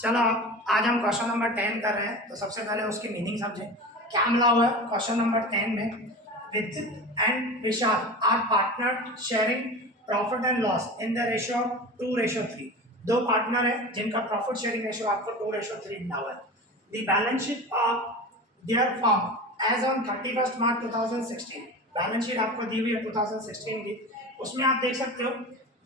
चलो आज हम क्वेश्चन नंबर 10 कर रहे हैं, तो सबसे पहले उसकी मीनिंग समझें। क्या मिला हुआ है क्वेश्चन नंबर 10 में? Vidit and Vishal are partner sharing profit and loss in the ratio 2:3। दो पार्टनर है जिनका प्रॉफिट शेयरिंग रेशियो आपको 2:3 मिला हुआ है। The balance sheet of their firm as on 31 March 2016। Balance sheet आपको दी हुई है 2016 की। उसमें आप देख सकते हो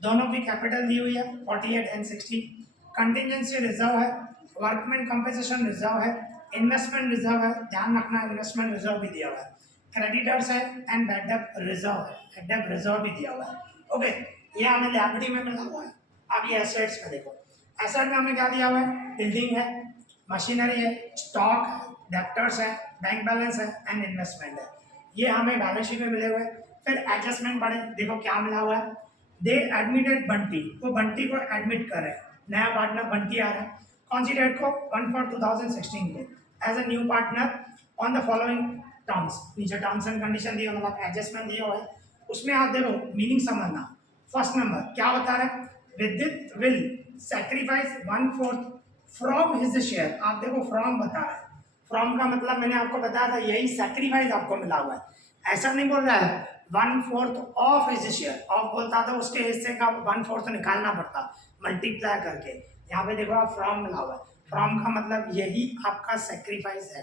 दोनों की कैपिटल दी हुई है 48 एंड 60। कंटिजेंसी रिजर्व है, वर्कमैन कंपनसेशन रिजर्व है, इन्वेस्टमेंट रिजर्व है, ध्यान रखना इन्वेस्टमेंट रिजर्व भी दिया हुआ है, क्रेडिटर्स है एंड बैड डेट रिजर्व है, बैड डेट रिजर्व भी दिया हुआ है। ओके, ये हमें लायबिलिटी में मिला हुआ है। अब ये एसेट्स में देखो, एसेट में हमें क्या दिया हुआ है? बिल्डिंग है, मशीनरी है, स्टॉक है, डेप्टर्स है, बैंक बैलेंस है एंड इन्वेस्टमेंट है। ये हमें बैलेंस शीट में मिले हुए हैं। फिर एडजस्टमेंट पढ़े, देखो क्या मिला हुआ है। दे एडमिटेड बंटी, वो बंटी को एडमिट कर रहे हैं, नया पार्टनर बंटी आ रहा है। कौन सी डेट को? 1/4/2016 को as a new partner on the following terms. नीचे टर्म्स एंड कंडीशन दिए, मतलब एडजस्टमेंट दिया हुआ है। उसमें आप देखो मीनिंग समझना। फर्स्ट नंबर क्या बता रहे हैं? विदित will sacrifice 1/4 from his share. आप देखो फ्रॉम बता रहा है, फ्रॉम का मतलब मैंने आपको बताया था, यही सैक्रिफाइस आपको मिला हुआ है। ऐसा नहीं बोल रहा है 1/4 ऑफ हिज शेयर। ऑफ बोलता था उसके हिस्से का 1/4 निकालना पड़ता मल्टीप्लाई करके। यहाँ पे देखो आप फ्रॉम मिला हुआ है, फ्रॉम का मतलब यही आपका सेक्रीफाइस है,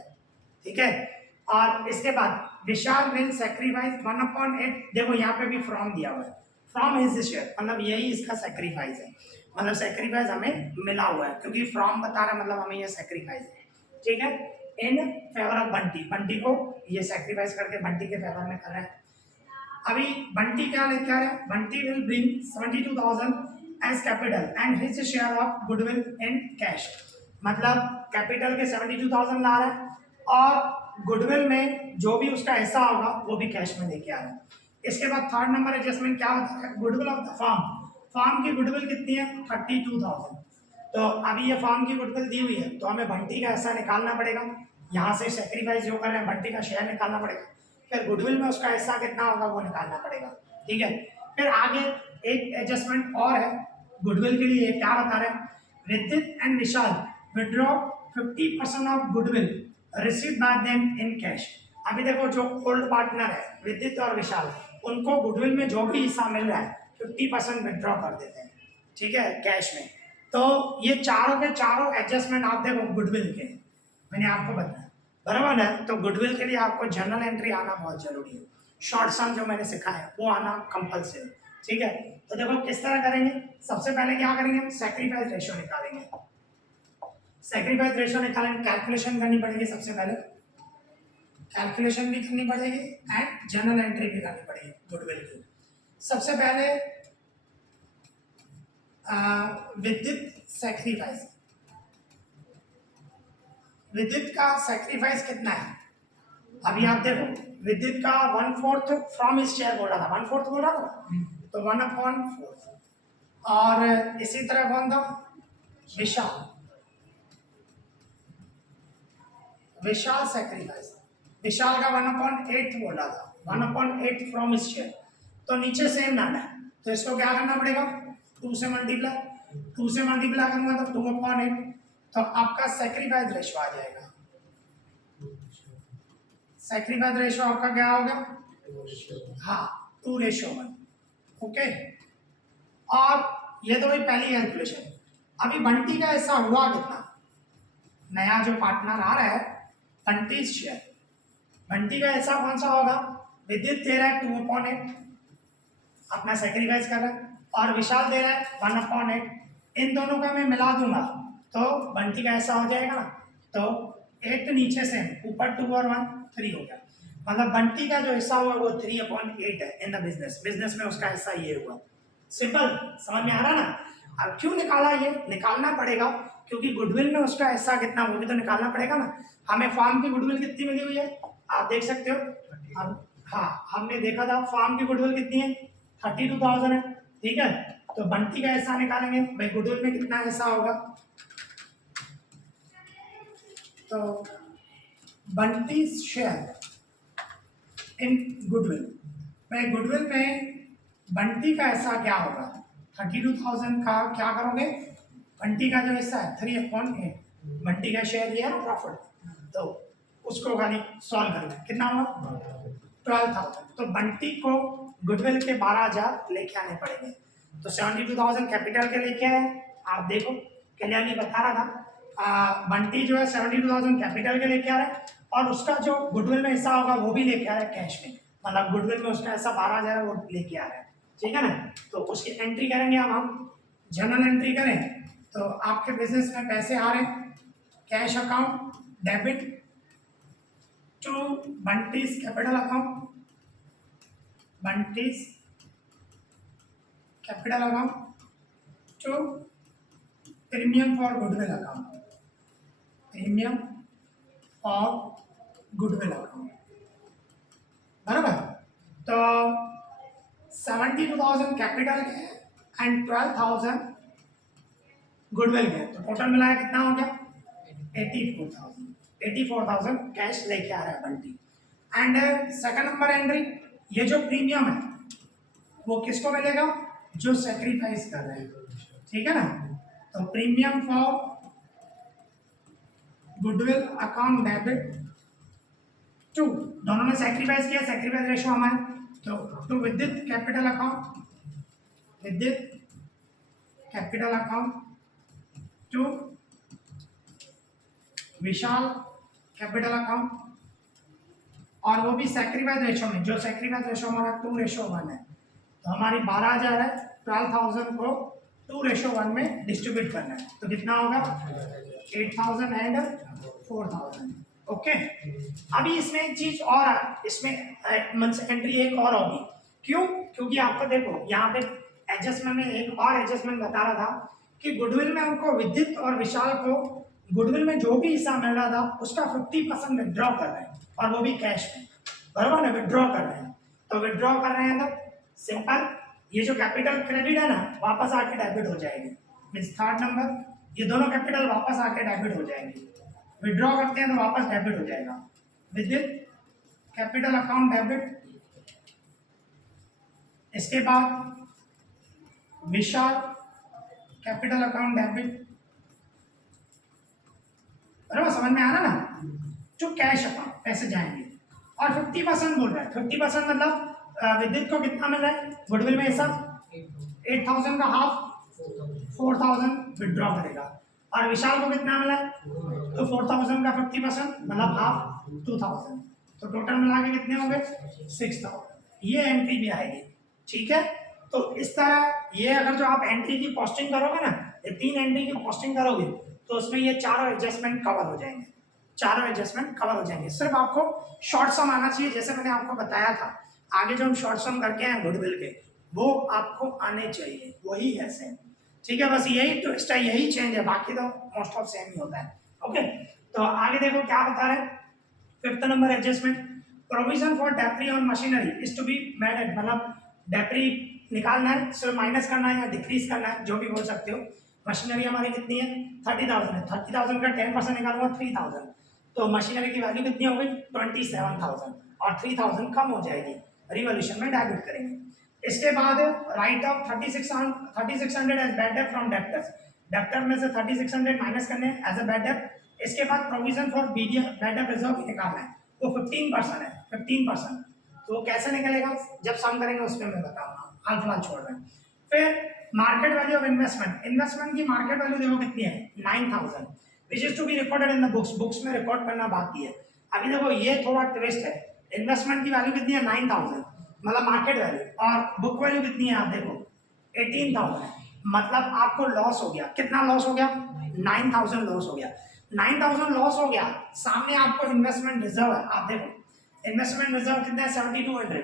ठीक है। और इसके बाद विशाल विल सेक्रीफाइस 1/8। देखो यहाँ पे भी फ्रॉम दिया हुआ है, फ्रॉम हिज शेयर मतलब यही इसका सेक्रीफाइस है, मतलब सेक्रीफाइस हमें मिला हुआ है क्योंकि फ्रॉम बता रहा है, मतलब हमें ये सेक्रीफाइस है, ठीक है। In favour of Bunty, Bunty को ये सेक्रीफाइस करके बंटी के फेवर में कर रहे हैं। अभी बंटी क्या लेके आ रहा है? Bunty will bring 72,000 as capital and his share of goodwill in cash. मतलब कैपिटल के 72,000 ला रहा है और गुडविल में जो भी उसका हिस्सा होगा वो भी कैश में लेके आ रहा है। इसके बाद थर्ड नंबर एडजस्टमेंट क्या बता रहा है? Goodwill of the firm, firm की गुडविल कितनी है? 32,000। तो अभी ये फर्म की गुडविल दी हुई है तो हमें बंटी का हिस्सा निकालना पड़ेगा। यहाँ से सेक्रीफाइस जो कर रहे हैं बंटी का शेयर निकालना पड़ेगा, फिर गुडविल में उसका हिस्सा कितना होगा वो निकालना पड़ेगा, ठीक है। फिर आगे एक एडजस्टमेंट और है गुडविल के लिए, क्या बता रहे हैं? विदित and Vishal withdraw 50% of goodwill receive by them in cash. अभी देखो जो ओल्ड पार्टनर है विदित और विशाल, उनको गुडविल में जो भी हिस्सा मिल रहा है 50% विड्रॉ कर देते हैं, ठीक है, कैश में। तो ये चारों के चारों एडजस्टमेंट आप देखो गुडविल के, मैंने आपको बताया बराबर है। तो गुडविल के लिए आपको जर्नल एंट्री आना बहुत जरूरी है, शॉर्ट सम जो मैंने सिखाया वो आना कंपलसरी, ठीक है। तो देखो किस तरह करेंगे। सबसे पहले क्या करेंगे? सैक्रिफाइस रेशियो निकालेंगे। सैक्रिफाइस रेशियो निकालेंगे, कैलकुलेशन करनी पड़ेगी। सबसे पहले कैलकुलेशन भी करनी पड़ेगी एंड जर्नल एंट्री भी करनी पड़ेगी गुडविल की। सबसे पहले विद्युत सैक्रिफाइस, विद्युत का सैक्रिफाइस कितना है? अभी आप देखो विद्युत का 1/4 फ्रॉम हिज शेयर बोला था, 1/4 बोला था, तो 1/4। और इसी तरह कौन था? विशाल, विशाल सैक्रिफाइस, विशाल का 1/8 बोला था, 1/8 फ्रॉम हिज शेयर। तो नीचे सेम लाना है, तो इसको क्या करना पड़ेगा? 2 से मल्टीप्लाई, 2 से मल्टीप्लाई करूंगा तो 2/8, तो आपका सैक्रिफाइस रेशियो आ जाएगा। सैक्रिफाइस रेशियो आपका क्या होगा? हाँ, 2:1। ओके, और ये तो भाई पहली कैलकुलेशन। अभी बंटी का ऐसा हुआ कितना? नया जो पार्टनर आ रहा है बंटी शेयर, बंटी का ऐसा कौन सा होगा? विद्युत दे रहा है 2/8, अपना सैक्रिफाइस कर रहा है, और विशाल दे रहा है 1/8। इन दोनों का मैं मिला दूंगा तो बंटी का ऐसा हो जाएगा ना। तो 8 नीचे से ऊपर 2 और 1 3 हो गया, मतलब बंटी का जो हिस्सा हुआ वो 3/8 है इन द बिजनेस। बिजनेस में उसका हिस्सा ये हुआ। सिंपल, समझ में आ रहा ना। अब क्यों निकाला? ये निकालना पड़ेगा क्योंकि गुडविल में उसका हिस्सा कितना वो भी तो निकालना पड़ेगा ना। हमें फार्म की गुडविल कितनी मिली हुई है आप देख सकते हो। हम हाँ, हमने देखा था फार्म की गुडविल कितनी है? 32,000 है, ठीक है। तो बंटी का हिस्सा निकालेंगे भाई, गुडविल में कितना हिस्सा होगा? तो बंटी शेयर इन गुडविल, भाई गुडविल में बंटी का हिस्सा क्या होगा? 32,000 का क्या करोगे? बंटी का जो हिस्सा है 3/8, बंटी का शेयर ये है ना प्रॉफिट, तो उसको खाली सॉल्व करना है। कितना हुआ 12,000। तो बंटी को गुडविल के 12,000 लेके आने पड़ेंगे। तो 72,000 कैपिटल के लेके आए, आप देखो क्लियरली बता रहा था। बंटी जो है 72,000 कैपिटल के लेके आ रहा है और उसका जो गुडविल में हिस्सा होगा वो भी लेके आ रहा है कैश में, मतलब गुडविल में उसका हिस्सा 12,000 है वो लेके आ रहा है, ठीक है ना। तो उसकी एंट्री करेंगे हम जनरल एंट्री करें तो आपके बिजनेस में पैसे आ रहे हैं, cash account debit to Bunty's capital account, Bunty's capital account to premium for goodwill account, premium for goodwill account, बराबर। तो 72,000 कैपिटल के एंड 12,000 गुडविल के, तो टोटल मिलाया कितना हो गया 84,000 कैश लेके आ रहा है Bunty. And second number entry, ये जो प्रीमियम है वो किसको मिलेगा, जो सेक्रीफाइस कर रहे हैं, ठीक है ना। तो premium for goodwill account debit to, दोनों ने सेक्रीफाइस किया, सेक्रीफाइस रेशियो हमारे, तो to Vidyut capital account, Vidyut capital account to Vishal capital account, और वो भी सेक्रीफाइस रेशियो में, जो सेक्रीफाइस रेशियो हमारा 2:1 है। तो हमारी 12,000 है, 12,000 को 2:1 में डिस्ट्रीब्यूट करना है, तो कितना होगा 8,000 एंड 4,000। ओके, अभी इसमें एक चीज और है, इसमें एंट्री एक और होगी, क्यों, क्योंकि आपको देखो यहाँ पे एडजस्टमेंट में एक और एडजस्टमेंट बता रहा था कि गुडविल में हमको विद्युत और विशाल को गुडविल में जो भी हिस्सा मिल रहा था उसका 50% विड्रॉ कर रहे हैं, और वो भी कैश में, बराबर ना, विड्रॉ कर रहे हैं। तो विड्रॉ कर रहे हैं तो सिंपल, ये जो कैपिटल क्रेडिट है ना वापस आके डेबिट हो जाएगी, मीन्स थर्ड नंबर, ये दोनों कैपिटल वापस आके डेबिट हो जाएंगे, विड्रॉ करते हैं तो वापस डेबिट हो जाएगा, विदिन कैपिटल अकाउंट डेबिट। इसके बाद विशाल कैपिटल अकाउंट डेबिट, बराबर, समझ में आ रहा ना, जो कैश अकाउंट पैसे जाएंगे, और 50% बोल रहा है, 50% मतलब विद्युत को कितना मिल रहा है गुडविल में हिस्सा 8,000 का हाफ 4,000 विड्रॉ करेगा, और विशाल को कितना मिला है, तो 4,000 का 50% मतलब हाफ 2,000, तो टोटल मिला के कितने होंगे 6,000, ये एंट्री भी आएगी, ठीक है। तो इस तरह ये अगर जो आप एंट्री की कॉस्टिंग करोगे ना, ये 3 एंट्री की कॉस्टिंग करोगे तो उसमें ये चारों एडजस्टमेंट कवर हो जाएंगे, चारों एडजस्टमेंट कवर हो जाएंगे। सिर्फ आपको शॉर्ट सम आना चाहिए, जैसे मैंने आपको बताया था, आगे जो हम शॉर्ट सम करके हैं गुडविल के वो आपको आने चाहिए, वही है सेम, ठीक है। बस यही ट्विस्ट है, यही चेंज है, बाकी तो मोस्ट ऑफ सेम ही होता है। ओके, तो आगे देखो क्या बता रहे हैं, 5th number adjustment, provision for depre on machinery is to be made, मतलब डेप्री निकालना है, सिर्फ माइनस करना है या डिक्रीज करना है, जो भी बोल सकते हो। मशीनरी हमारी कितनी है 30,000 है, 30,000 का 10% निकालूंगा 3,000, तो मशीनरी की वैल्यू कितनी हो गई 27,000, और 3,000 कम हो जाएगी, रिवॉल्यूशन में डेबिट करेंगे। इसके बाद write off 3600 as bad debt from debtors, debtor में से 3600 माइनस करने एज अ बैड डेट। इसके बाद provision for bad debt reserve निकालना है, वो 15% है, 15%, तो वो कैसे निकलेगा जब सम करेंगे उसमें मैं बताऊंगा, हाल फिलहाल छोड़ रहे हैं। फिर market value of investment, investment की मार्केट वैल्यू देखो कितनी है 9,000, which is to be recorded in the books, books में रिकॉर्ड करना बाकी है। अभी देखो ये थोड़ा ट्विस्ट है, इन्वेस्टमेंट की वैल्यू कितनी है 9,000 मतलब मार्केट वैल्यू, और बुक वैल्यू कितनी है आप देखो 18,000 है, मतलब आपको लॉस हो गया, कितना लॉस हो गया 9,000 लॉस हो गया, 9,000 लॉस हो गया। सामने आपको इन्वेस्टमेंट रिजर्व है, आप देखो इन्वेस्टमेंट रिजर्व कितना है 7,200,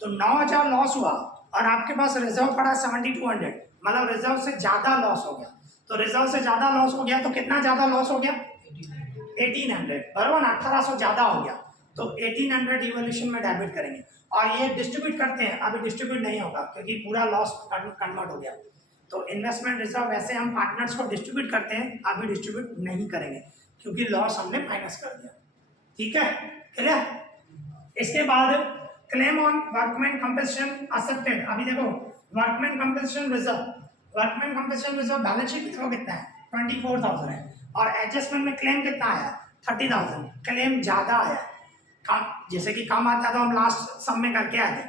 तो 9,000 लॉस हुआ और आपके पास रिजर्व पड़ा 7,200, मतलब रिजर्व से ज्यादा लॉस हो गया। तो रिजर्व से ज्यादा लॉस हो गया तो कितना ज्यादा लॉस हो गया 1,800, बराबर ना, 1,800 ज्यादा हो गया, तो 1,800 इवोल्यूशन में डेबिट करेंगे। और ये डिस्ट्रीब्यूट करते हैं, अभी डिस्ट्रीब्यूट नहीं होगा क्योंकि पूरा लॉस कन्वर्ट हो गया। तो इन्वेस्टमेंट रिजर्व वैसे हम पार्टनर्स को डिस्ट्रीब्यूट करते हैं, अभी डिस्ट्रीब्यूट नहीं करेंगे क्योंकि लॉस हमने माइनस कर दिया, ठीक है, क्लियर। इसके बाद claim on workman compensation accepted, अभी देखो workman compensation reserve, workman compensation reserve balance sheet में देखो कितना है 24,000 है, और एडजस्टमेंट में क्लेम कितना आया 30,000, क्लेम ज़्यादा आया, कम जैसे कि कम आता तो हम लास्ट सम में करके आए थे,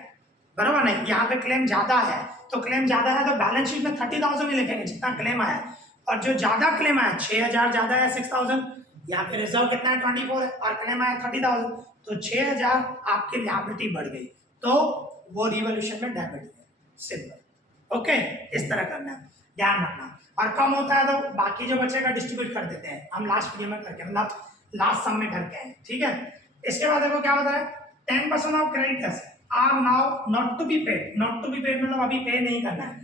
बराबर नहीं, यहाँ पे क्लेम ज़्यादा है, तो क्लेम ज़्यादा है तो बैलेंस शीट में 30,000 ही लिखेंगे जितना क्लेम आया, और जो ज़्यादा क्लेम आया 6,000 ज़्यादा है 6,000, यहाँ पे रिजर्व कितना है 24 है और क्लेम आया 30,000, तो 6,000 आपकी लिएबिलिटी बढ़ गई, तो वो रिवॉल्यूशन में डेबिट है, सिंपल। ओके, इस तरह करना है, ध्यान रखना। और कम होता है तो बाकी जो बचेगा डिस्ट्रीब्यूट कर देते हैं, हम लास्ट वीडियो में करके मतलब लास्ट सम में करके हैं, ठीक है। इसके बाद देखो क्या होता है, 10% of creditors are now not to be paid, not to be paid मतलब अभी पे नहीं करना है।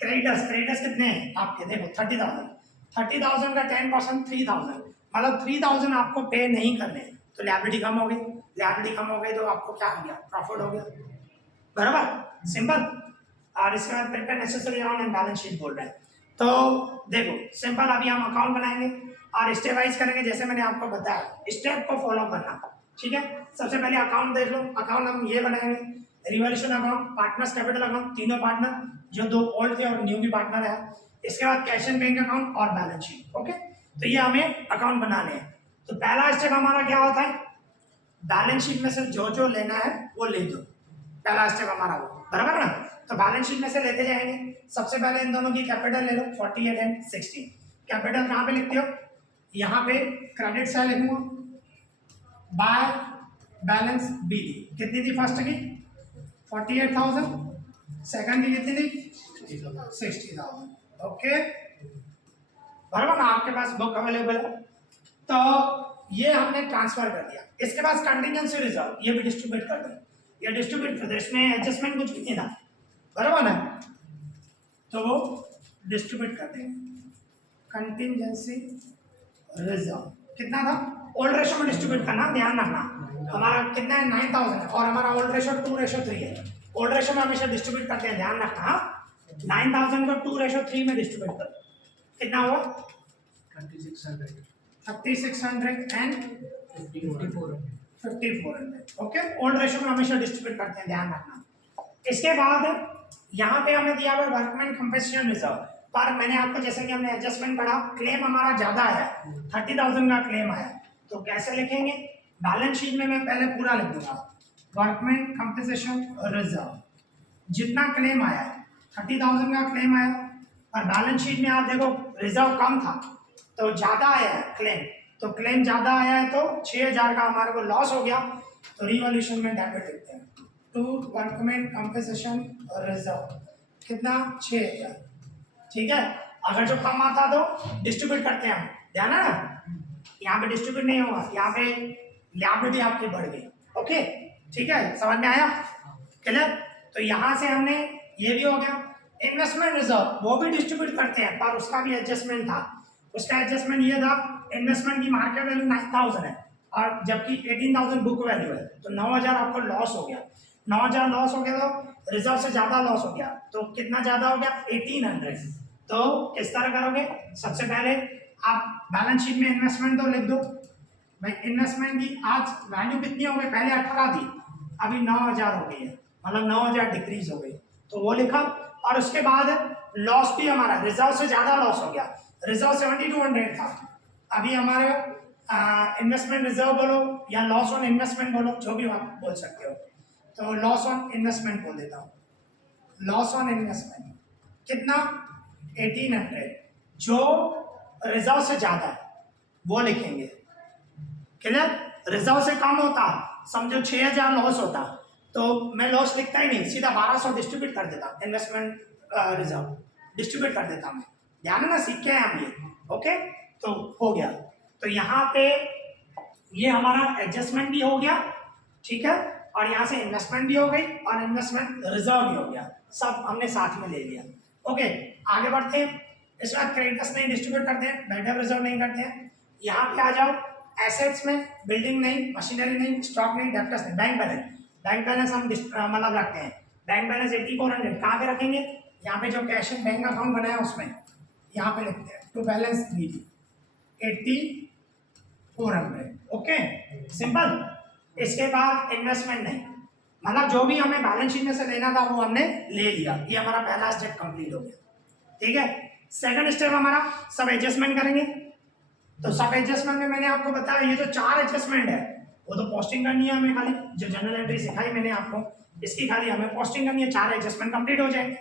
क्रेडिटर्स कितने हैं आपके, देखो 30,000 का 10% 3,000, मतलब 3,000 आपको पे नहीं करने, तो लिएबिलिटी कम हो गई, लिएबिलिटी कम हो गई तो आपको क्या हो गया, प्रॉफिट हो गया, बराबर, सिंपल। और इसके बाद prepare necessary amount and balance sheet बोल रहे हैं, तो देखो सिंपल अभी हम अकाउंट बनाएंगे और स्टेप वाइज करेंगे, जैसे मैंने आपको बताया स्टेप को फॉलो करना, ठीक है। सबसे पहले अकाउंट देख लो, अकाउंट हम ये बनाएंगे, revolution account, partners capital account, तीनों पार्टनर जो 2 ओल्ड थे और न्यू भी पार्टनर है, इसके बाद कैश एंड बैंक अकाउंट और बैलेंस शीट, ओके। तो ये हमें अकाउंट बनाने हैं, तो पहला स्टेप हमारा क्या होता है, बैलेंस शीट में से जो जो लेना है वो ले दो, पहला स्टेप हमारा वो, बराबर ना। तो बैलेंस शीट में से लेते जाएंगे, सबसे पहले इन दोनों की कैपिटल ले लो 48 एंड 60, कैपिटल कहाँ पे लिखते हो, यहाँ पे क्रेडिट साइड लिखूंगा, बाय बैलेंस बी कितनी थी फर्स्ट की 48,000, सेकंड की कितनी थी 60,000, ओके, बराबर ना, आपके पास बुक अवेलेबल है, तो ये हमने ट्रांसफर कर दिया। इसके बाद कंटिजेंसी रिजर्व ये भी डिस्ट्रीब्यूट कर दें, ये डिस्ट्रीब्यूट कर दे, इसमें एडजस्टमेंट कुछ भी नहीं था, बराबर ना, तो वो डिस्ट्रीब्यूट कर देंगे। कंटिजेंसी रिजर्व कितना था, ओल्ड रेशो में डिस्ट्रीब्यूट करना, ध्यान रखना, हमारा कितना है 9,000 है और हमारा ओल्ड रेशो 2:3 है, ओल्ड रेशो में हमेशा डिस्ट्रीब्यूट करते हैं, ध्यान रखना, 9,000 को 2:3 में डिस्ट्रीब्यूट कर, कितना हुआ 3600 एंड 5400, ओके। ओल्ड रेशो में हमेशा डिस्ट्रीब्यूट करते हैं, ध्यान रखना। इसके बाद यहाँ पे हमें दिया हुआ वर्कमैन कंपनसेशन रिजर्व, पर मैंने आपको जैसे कि हमने एडजस्टमेंट पढ़ा, क्लेम हमारा ज्यादा आया 30,000 का क्लेम आया, तो कैसे लिखेंगे, बैलेंस शीट में मैं पहले पूरा लिख दूंगा, वर्कमैन कंपनसेशन रिजर्व, जितना क्लेम आया 30,000 का क्लेम आया, और बैलेंस शीट में आप देखो रिजर्व कम था तो ज्यादा आया है क्लेम, तो क्लेम ज्यादा आया है तो 6,000 का हमारे को लॉस हो गया, तो रिवॉल्यूशन में डेबिट लिखते हैं, टू वर्कमैन कंपनसेशन रिजर्व कितना 6,000, ठीक है। अगर जो कम आता तो डिस्ट्रीब्यूट करते हैं हम, ध्यान है ना, यहाँ पे डिस्ट्रीब्यूट नहीं होगा, यहाँ पे लिएबिलिटी आपकी बढ़ गई, ओके, ठीक है, समझ में आया, क्लियर। तो यहाँ से हमने ये भी हो गया। इन्वेस्टमेंट रिजर्व वो भी डिस्ट्रीब्यूट करते हैं, पर उसका भी एडजस्टमेंट था, उसका एडजस्टमेंट ये था, इन्वेस्टमेंट की मार्केट वैल्यू 9,000 है और जबकि 18,000 बुक वैल्यू है, तो 9,000 आपको लॉस हो गया, 9,000 लॉस हो गया तो रिजर्व से ज्यादा लॉस हो गया, तो कितना ज्यादा हो गया 1,800, तो किस तरह करोगे, सबसे पहले आप बैलेंस शीट में इन्वेस्टमेंट तो लिख दो भाई, इन्वेस्टमेंट की आज वैल्यू कितनी हो गई, पहले 18 थी अभी 9,000 हो गई है, मतलब 9,000 डिक्रीज हो गई, तो वो लिखा। और उसके बाद लॉस भी हमारा रिजर्व से ज्यादा लॉस हो गया, रिजर्व 7,200 था, अभी हमारे इन्वेस्टमेंट रिजर्व बोलो या लॉस ऑन इन्वेस्टमेंट बोलो, जो भी आप बोल सकते हो, तो लॉस ऑन इन्वेस्टमेंट बोल देता हूँ, लॉस ऑन इन्वेस्टमेंट कितना 1,800, जो रिजर्व से ज्यादा है वो लिखेंगे, क्लियर। रिजर्व से कम होता, समझो 6,000 लॉस होता, तो मैं लॉस लिखता ही नहीं, सीधा 1,200 डिस्ट्रीब्यूट कर देता, इन्वेस्टमेंट रिजर्व डिस्ट्रीब्यूट कर देता मैं, ध्यान है ना, सीख के हैं हम ये, ओके। तो हो गया, तो यहाँ पे ये हमारा एडजस्टमेंट भी हो गया, ठीक है, और यहाँ से इन्वेस्टमेंट भी हो गई और इन्वेस्टमेंट रिजर्व भी हो गया, सब हमने साथ में ले लिया, ओके। आगे बढ़ते हैं, इस बार क्रेडिटर्स नहीं डिस्ट्रीब्यूट करते हैं, बैड डेट रिजर्व नहीं करते हैं, यहाँ पे आ जाओ, एसेट्स में बिल्डिंग नहीं, मशीनरी नहीं, स्टॉक नहीं, डेप्टर्स नहीं, बैंक बैलेंस हम मतलब रखते हैं, बैंक बैलेंस 8,400 कहाँ पे रखेंगे, यहाँ पे जो कैश एंड बैंक अकाउंट बनाया उसमें यहाँ पे लिखते हैं, to balance B 8,400, okay, simple. इसके बाद इन्वेस्टमेंट नहीं, मतलब जो भी हमें बैलेंस शीट में से लेना था वो हमने ले लिया, ये हमारा पहला स्टेप कंप्लीट हो गया, ठीक है। सेकंड स्टेप हमारा सब एडजस्टमेंट करेंगे। तो सब एडजस्टमेंट में मैंने आपको बताया ये जो 4 एडजस्टमेंट है वो तो पोस्टिंग करनी है हमें, खाली जो जनरल एंट्री सिखाई मैंने आपको इसकी खाली हमें पोस्टिंग करनी है, 4 एडजस्टमेंट कंप्लीट हो जाएंगे।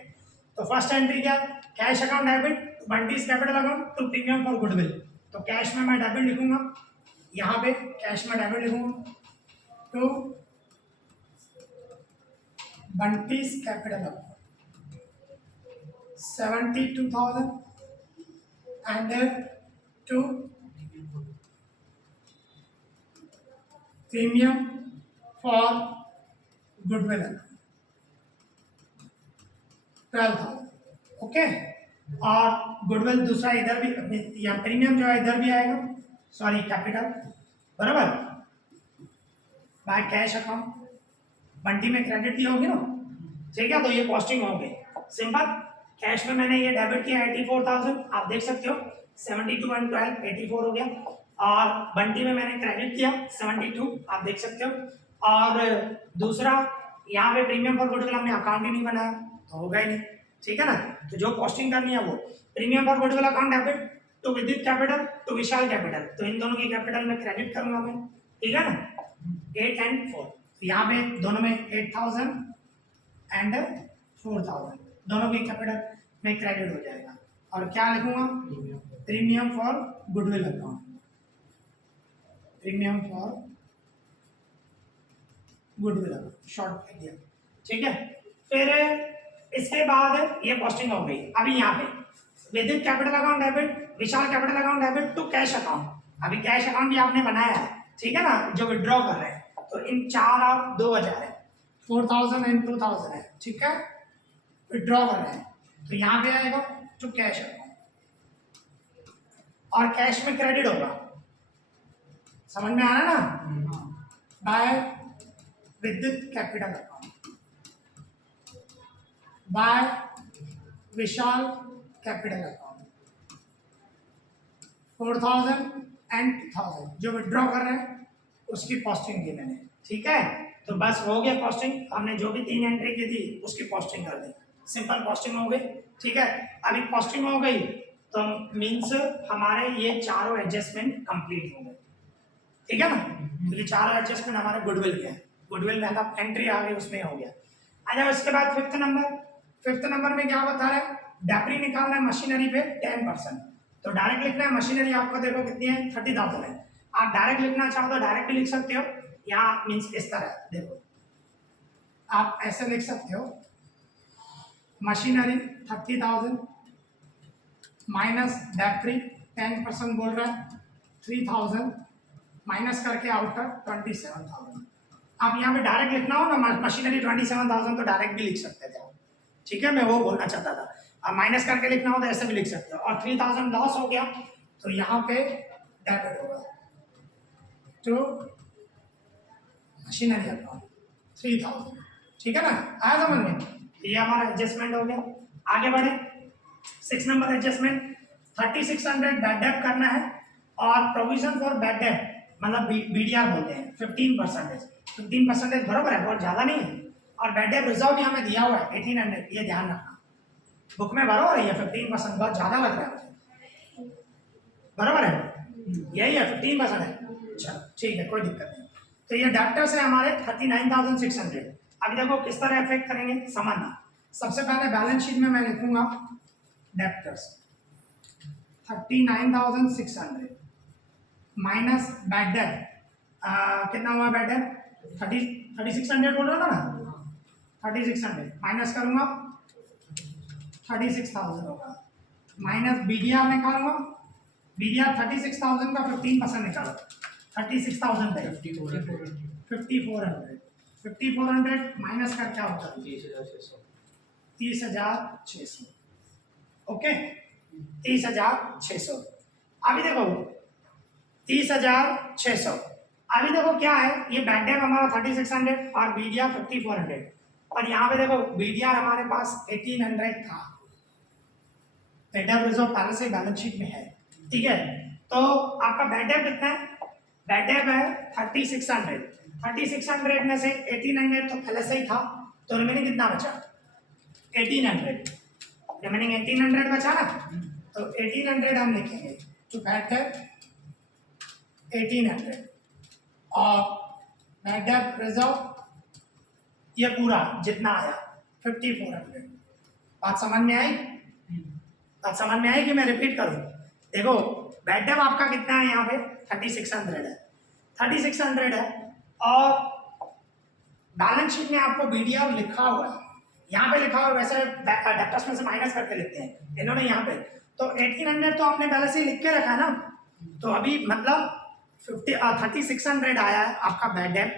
तो फर्स्ट एंट्री क्या, cash account debit Bunty's capital account to premium for goodwill. तो कैश में मैं डेबिट लिखूंगा, यहाँ पे कैश में डेबिट लिखूंगा to Bunty's capital account 72,000 and to premium for goodwill 12,000। Okay, और गुडविल दूसरा इधर भी, या प्रीमियम जो है इधर भी आएगा, सॉरी कैपिटल, बराबर, बाय कैश अकाउंट बंटी में क्रेडिट दी होगी ना, ठीक है। तो ये कॉस्टिंग हो गई सिंपल। कैश में मैंने ये डेबिट किया 84,000, आप देख सकते हो 72 एंड 12 84 हो गया। और बंटी में मैंने क्रेडिट किया 72, आप देख सकते हो। और दूसरा यहाँ पे प्रीमियम फॉर गुडविल हमने अकाउंट ही नहीं बनाया तो होगा ही नहीं, ठीक है ना। तो जो कॉस्टिंग करनी है वो premium for goodwill account debit to Vidit capital to Vishal capital, तो इन दोनों की कैपिटल में क्रेडिट करूंगा मैं, ठीक है ना, 8 एंड 4। तो यहाँ पे दोनों में 8,000 एंड 4,000 दोनों की कैपिटल में क्रेडिट हो जाएगा। और क्या लिखूंगा, premium for goodwill account, premium for goodwill account short लिख दिया, ठीक है। फिर इसके बाद ये कॉस्टिंग हो गई। अभी यहाँ पे Vidit capital account debit Vishal capital account debit to cash account. अभी कैश अकाउंट भी आपने बनाया है, ठीक है ना, जो विड्रॉ कर रहे हैं। तो इन 4 और 2,000 है, 4,000 एंड 2,000 है, ठीक है, विड्रॉ कर रहे हैं। तो यहाँ पे आएगा टू कैश अकाउंट और कैश में क्रेडिट होगा, समझ में आ रहा है ना, बाय विद्युत capital account by Vishal capital account 4,000 and 2,000 जो विड्रॉ कर रहे हैं उसकी कॉस्टिंग की मैंने, ठीक है। तो बस हो गया कॉस्टिंग, हमने जो भी 3 एंट्री की थी उसकी कॉस्टिंग कर दी, सिंपल कॉस्टिंग हो गई, ठीक है। अभी कॉस्टिंग हो गई तो मीन्स हमारे ये चारों एडजस्टमेंट कंप्लीट हो गए, ठीक है ना। तो ये चारों एडजस्टमेंट हमारे गुडविल के हैं, गुडविल में मतलब एंट्री आ गई उसमें हो गया। अच्छा, उसके बाद फिफ्थ नंबर में क्या बता रहा है, डेप्री निकालना है मशीनरी पे 10%। तो डायरेक्ट लिखना है, मशीनरी आपको देखो कितनी है 30,000 है। आप डायरेक्ट लिखना चाहो तो डायरेक्ट भी लिख सकते हो, यहाँ मीन्स इस तरह देखो, आप ऐसे लिख सकते हो, मशीनरी 30,000 माइनस डेप्री 10% बोल रहा है 3,000 माइनस करके आउटर 27,000। आप यहाँ पे डायरेक्ट लिखना हो ना मशीनरी 27,000 तो डायरेक्ट भी लिख सकते थे आप, ठीक है, मैं वो बोलना चाहता था। अब माइनस करके लिखना हो तो ऐसे भी लिख सकते हो। और 3,000 लॉस हो गया तो यहाँ पे डेबिट होगा तो मशीनरी अकाउंट 3,000, ठीक है ना, आया समझ में। ये हमारा एडजस्टमेंट हो गया। आगे बढ़े, 6 नंबर एडजस्टमेंट 3600 बैड डेट करना है और प्रोविजन फॉर बैड डेट मतलब बीडीआर बोलते हैं 15% बराबर है, बहुत ज़्यादा नहीं है। और बैड डेट रिजर्व भी हमें दिया हुआ है 1800, ये ध्यान रखना, बुक में बराबर है, ये 15% बहुत ज़्यादा लग रहा है मुझे, बराबर है, यही है 15% है। अच्छा ठीक है, कोई दिक्कत नहीं। तो ये डेप्टर्स है हमारे 39,600। अभी देखो किस तरह इफेक्ट करेंगे समझना। सबसे पहले बैलेंस शीट में मैं लिखूंगा डेप्टर्स 39,600 माइनस बैड डेट, कितना हुआ बैड डेट 3600 बोल रहा था ना, 3600 माइनस करूंगा 36,000 होगा, माइनस बीडीआर निकालूंगा, बीडीआर 36,000 का 15% निकालो, 36,000 पे 5,400 माइनस का क्या होता है 30,600, ओके 30,600। अभी देखो 30,600, अभी देखो क्या है, ये बैड डेट हमारा 3600 और बीडीआर 5,400, और यहाँ पे देखो बीडीआर हमारे पास 1,800 था, बैड डेट रिजर्व पहले से बैलेंस शीट में है, ठीक है। तो आपका बैड डेट कितना है, बैड डेट है 3600 में से 1,800 तो पहले से ही था, तो रिमेनिंग कितना बचा 1,800, रिमेनिंग 1,800 बचा ना, तो 1800 हम लिखेंगे टू बैड डेट 1800 और बैड डेट रिजर्व ये पूरा जितना आया 5400। बात समझ में आई? बात समझ में आई कि मैं रिपीट करूं? देखो बैड डेट आपका कितना है यहाँ पे 3600 है, 3600 है और बैलेंस शीट में आपको बीडीआर लिखा हुआ है, यहाँ पे लिखा हुआ है, वैसे डेप्टर्स में से माइनस करके लिखते हैं इन्होंने यहाँ पे, तो 1800 तो आपने पहले से ही लिख के रखा है ना, तो अभी मतलब 3600 आया है आपका बैड डेट,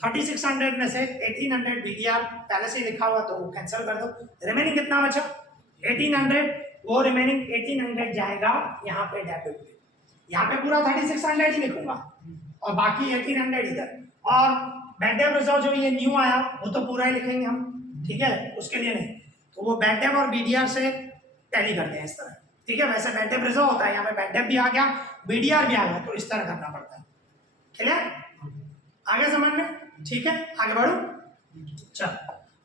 3600 में से 1800 बीडीआर पहले से ही लिखा हुआ तो वो कैंसिल कर दो, रिमेनिंग कितना बचा 1800, वो रिमेनिंग 1800 जाएगा यहाँ पे डेबिट पे, यहाँ पे पूरा 3600 ही लिखूंगा और बाकी 1800 इधर, और बैड डेट रिजर्व जो ये न्यू आया वो तो पूरा ही लिखेंगे हम, ठीक है, उसके लिए नहीं, तो वो बैड डेट और बीडीआर से टैली करते हैं इस तरह, ठीक है। वैसे बैड डेट रिजर्व होता है, यहाँ पे बैड डेट भी आ गया बीडीआर भी आ गया, तो इस तरह करना पड़ता है, क्लियर? आगे समझ में? ठीक है, आगे बढ़ो, चल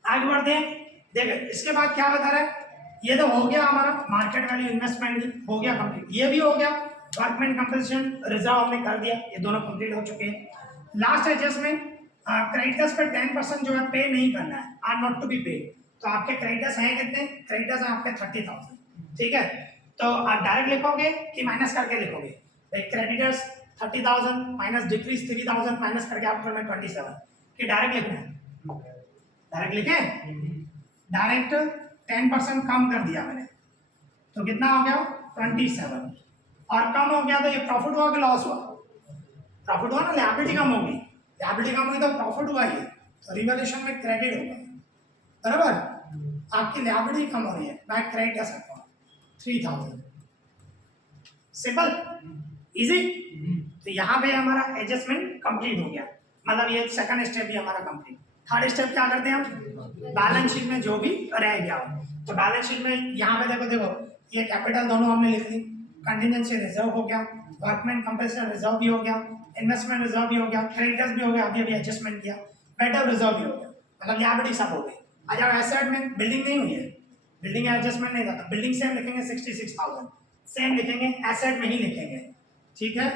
आगे बढ़ते हैं। देखो इसके बाद क्या बता रहा है, ये तो हो गया हमारा मार्केट वैल्यू इन्वेस्टमेंट भी हो गया कंप्लीट, ये भी हो गया, वर्कमैन कंपनसेशन रिजर्व हमने कर दिया, ये दोनों कंप्लीट हो चुके हैं। लास्ट एडजस्टमेंट क्रेडिटर्स पे 10% जो है पे नहीं करना है, are not to be paid, तो आपके क्रेडिटर्स हैं कितने? क्रेडिटर्स हैं आपके 30,000, ठीक है, तो आप डायरेक्ट लिखोगे कि माइनस करके लिखोगे? क्रेडिटर्स 30,000 माइनस डिक्रीज 3,000 माइनस करके आपको 27 कि डायरेक्ट लिखना है? डायरेक्ट लिखें? डायरेक्ट 10% कम कर दिया मैंने, तो कितना हो गया 27, और कम हो गया तो ये प्रॉफिट हुआ कि लॉस हुआ? प्रॉफिट हुआ ना, लायबिलिटी कम होगी, लायबिलिटी कम हुई तो प्रॉफिट हुआ, ये तो रिवैल्यूएशन में क्रेडिट होगा, बराबर? आपकी लायबिलिटी कम हो रही है, मैं क्रेडिट कर सकता हूँ 3000, सिंपल इजी। तो यहाँ पे हमारा एडजस्टमेंट कंप्लीट हो गया, मतलब ये सेकंड स्टेप भी हमारा कंप्लीट। थर्ड स्टेप क्या करते हैं हम? बैलेंस शीट में जो भी रह गया हो, तो बैलेंस शीट में यहाँ पे देखो ये कैपिटल दोनों हमने लिख ली, कंटिजेंसी रिजर्व हो गया, वर्कमैन कंपनसेशन रिजर्व भी हो गया, इन्वेस्टमेंट रिजर्व भी हो गया, क्रेडिटर्स भी हो गया, अभी एडजस्टमेंट किया, बेटर रिजर्व भी हो गया, मतलब लायबिलिटी सब हो गई। अच्छा एसेट में बिल्डिंग नहीं हुई है, बिल्डिंग एडजस्टमेंट नहीं था, बिल्डिंग सेम लिखेंगे 66,000 सेम लिखेंगे, एसेट में ही लिखेंगे, ठीक है,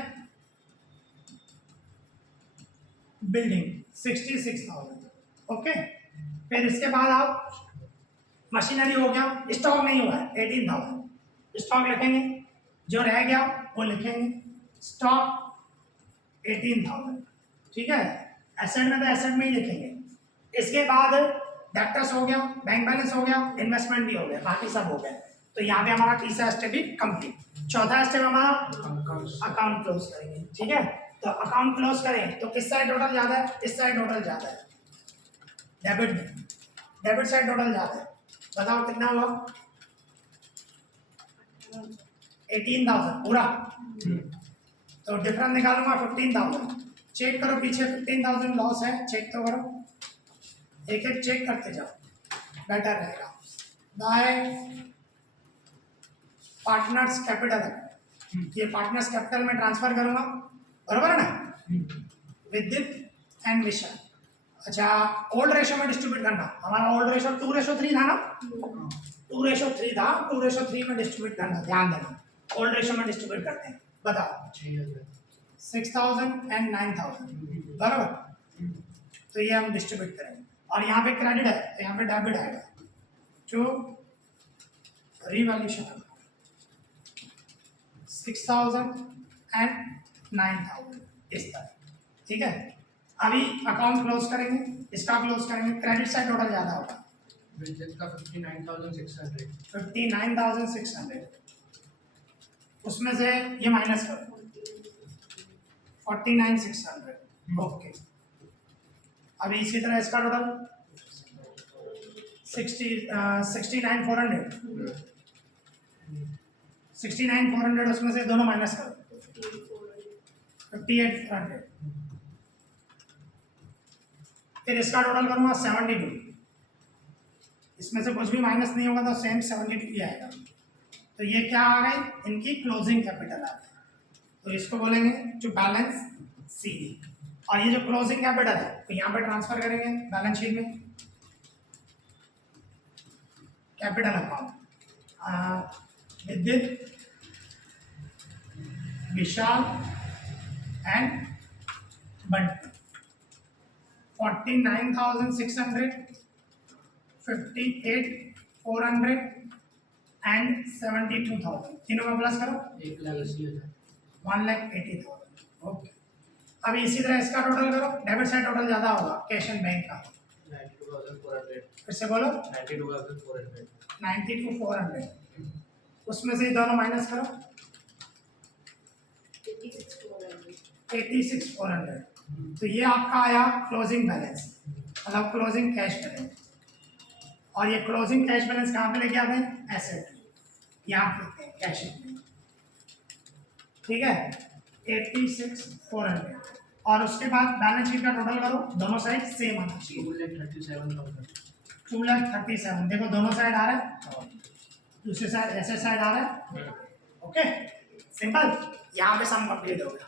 बिल्डिंग 66,000, ओके। फिर इसके बाद आप मशीनरी हो गया, स्टॉक नहीं हुआ है 18,000, स्टॉक लिखेंगे, जो रह गया वो लिखेंगे स्टॉक 18,000, ठीक है, एसेट में तो एसेट में ही लिखेंगे। इसके बाद डेप्टर्स हो गया, बैंक बैलेंस हो गया, इन्वेस्टमेंट भी हो गया, बाकी सब हो गया, तो यहाँ पे हमारा तीसरा स्टेप भी कंप्लीट। चौथा स्टेप हमारा अकाउंट क्लोज करेंगे, ठीक है, तो अकाउंट क्लोज करें तो किस साइड टोटल ज्यादा है? इस साइड टोटल ज्यादा है, डेबिट में, डेबिट साइड टोटल ज्यादा है, बताओ कितना हुआ? 18,000 पूरा, तो डिफरेंस निकालूंगा 15,000, चेक करो पीछे 15,000 लॉस है, चेक तो करो, एक एक चेक करते जाओ, बेटर रहेगा। बाय पार्टनर्स कैपिटल, ये पार्टनर्स कैपिटल में ट्रांसफर करूंगा, बराबर है ना, विद्युत एंड विशाल। अच्छा ओल्ड रेशो में डिस्ट्रीब्यूट करना, हमारा ओल्ड रेशो 2:3 था ना, 2:3 था, 2:3 में डिस्ट्रीब्यूट करना, ध्यान देना, ओल्ड रेशो में डिस्ट्रीब्यूट करते हैं, बताओ 6,000 एंड 9,000, बराबर, तो ये हम डिस्ट्रीब्यूट करेंगे, और यहाँ पे क्रेडिट है तो यहाँ पे डेबिट आएगा, जो रिवैल्यूएशन 6,000 एंड 9,000 इस तरह, ठीक है। अभी अकाउंट क्लोज करेंगे, इसका क्लोज करेंगे, क्रेडिट साइड टोटल ज्यादा होगा, विद्युत का 59,600, 59,600, उसमें से ये माइनस करो 49,600, ओके। अभी इसी तरह इसका टोटल 69,400, 69,400, उसमें से दोनों माइनस करो 58,400, फिर इसका टोटल करूंगा 72, इसमें से कुछ भी माइनस नहीं होगा तो सेम 72 ही आएगा, तो ये क्या आ गई? इनकी क्लोजिंग कैपिटल आ गई, तो इसको बोलेंगे जो बैलेंस सी, और ये जो क्लोजिंग कैपिटल है तो यहाँ पे ट्रांसफर करेंगे बैलेंस शीट में, कैपिटल अकाउंट विद्युत विशाल एंड बंटी 49,600, 58,400 एंड 72,000 तीनों में प्लस करो 1,80,000. 1,80,000. ओके, अब इसी तरह इसका टोटल करो. डेबिट साइड टोटल ज़्यादा होगा कैश एंड बैंक का. 92,400. फिर से बोलो 92,400. 92,400. उसमें से दोनों माइनस करो 86,400. तो ये आपका आया क्लोजिंग बैलेंस, मतलब क्लोजिंग कैश बैलेंस. और ये क्लोजिंग कैश बैलेंस कहाँ पे लेके आते हैं? एसेट, यहाँ पे लिखते हैं कैश में. ठीक है, 86,400. और उसके बाद बैलेंस शीट का टोटल करो, दोनों साइड सेम आना चाहिए. 2,37,000. 2,37,000. देखो दोनों साइड आ रहा है, दूसरी साइड ऐसे साइड आ रहा है. Okay, simple. यहाँ पे सम कंप्लीट हो गया.